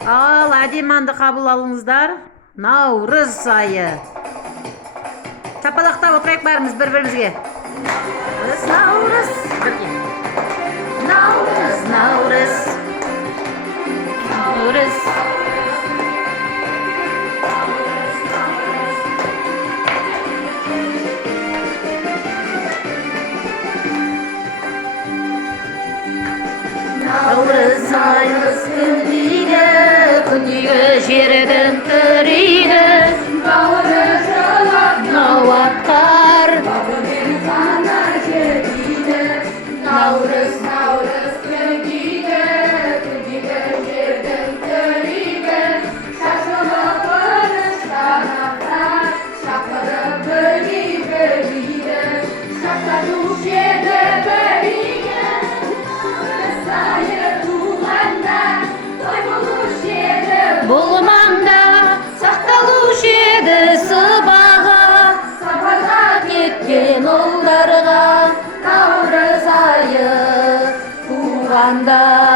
Ал әдеманды қабыл алыңыздар. Наурыз айы. Шапалақтап отырайық бәріміз бір-бірімізге. Наурыз. Наурыз, наурыз. Наурыз. Наурыз айымыз күндегі жердің тірейді. Бауыры жылап науатқар, бауырын қанар жердейді. Наурыз, наурыз күндегі жердің тірейді. Шашылып ұрыш танапта, шақырып бөлейді. Шақырушы еді бөлейді. Бұл маңда сақталушы еді сыбаға, сапарға кеткен ұлдарға наурыз айы туғанда.